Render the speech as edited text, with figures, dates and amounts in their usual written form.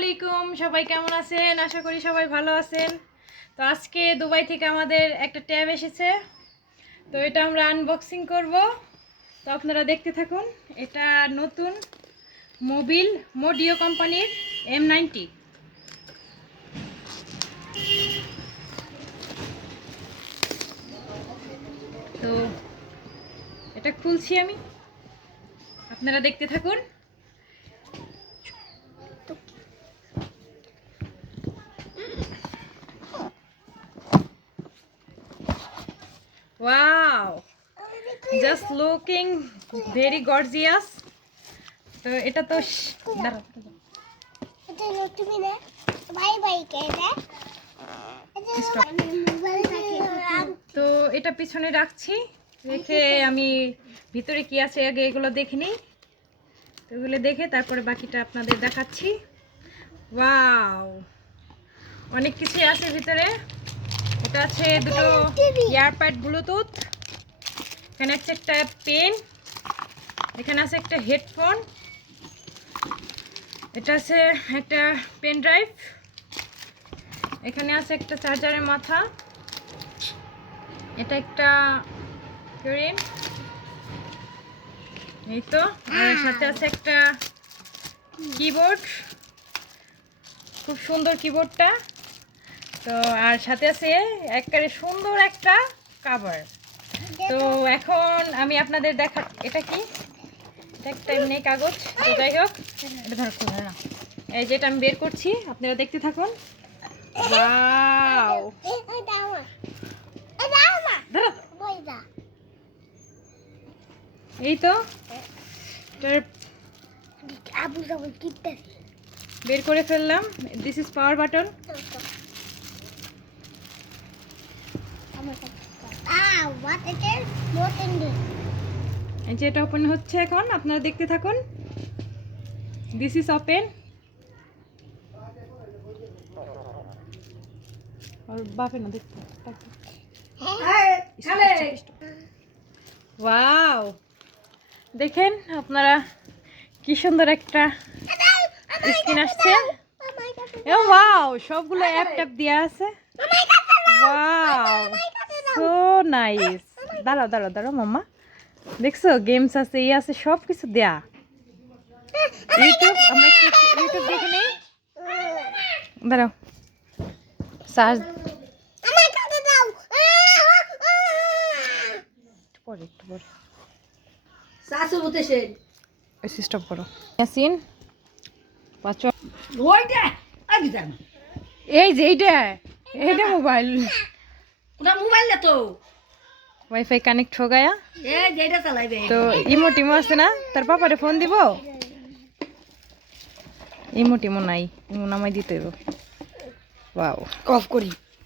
আলাইকুম, সবাই কেমন আছেন? আশা করি সবাই ভালো আছেন। তো আজকে দুবাই থেকে আমাদের একটা ট্যাব এসেছে, তো এটা আমরা আনবক্সিং করব। তো আপনারা দেখতে থাকুন। এটা নতুন মোবিল মোডিও কোম্পানির M90। তো এটা খুলছি আমি, আপনারা দেখতে থাকুন। Wow, just looking very gorgeous. তো এটা তো দাঁড়াও, এটা নতুন না বাই বাই কেটে তো এটা পিছনে রাখছি, রেখে আমি ভিতরে কি আছে আগে এগুলো দেখে নিই। তো এগুলো দেখে তারপরে বাকিটা আপনাদের দেখাচ্ছি। ওয়াও, অনেক কিছুই আছে ভিতরে। এটা আছে দুটো ইয়ারপ্যাড ব্লুটুথ, এখানে আছে একটা পেন, এখানে আছে একটা হেডফোন, এটা আছে একটা পেন ড্রাইভ, এখানে আছে একটা চার্জারের মাথা, এটা একটা ক্রিম, এই তো। আর সাথে আছে একটা কিবোর্ড, খুব সুন্দর কিবোর্ডটা। তো আর সাথে আছে একবারে সুন্দর একটা কভার। তো এখন আমি আপনাদের দেখা, এটা কি, এটা একটা এমনি কাগজ। তো যাই হোক, এটা ধরো খুলে না, এই যেটা আমি বের করছি, আপনারা দেখতে থাকুন। ওয়াও, ধরো। এই তো এটার বের করে ফেললাম। This is power button. এই যে এটা ওপেন হচ্ছে এখন, আপনারা দেখতে থাকুন। This is open. আর বাপে না দেখতে। ওয়াও, দেখেন আপনারা কি সুন্দর একটা স্ক্রিন আসছে। ওয়াও, সবগুলো অ্যাপ ট্যাপ দেওয়া আছে। Wow, so nice. দাঁড়াও দাঁড়াও দাঁড়াও মাম্মা, দেখছো গেমস আছে, ই আছে, সব কিছু দেয়া। ইউটিউব, আমরা একটু ইউটিউব দেখে নেই। দাঁড়াও, সার্চ পরে, একটু পরে স্টপ করো। ইয়াসিন পাঁচ, এই যে এইটা এইটা মোবাইল তো ওয়াইফাই কানেক্ট हो गया। তো ইমো টিমো আছে না, তার পাপারে ফোন দিব। ইমো টিমো নাই, ইমো নামাই দিতে হইব। ওয়াও, অফ করি।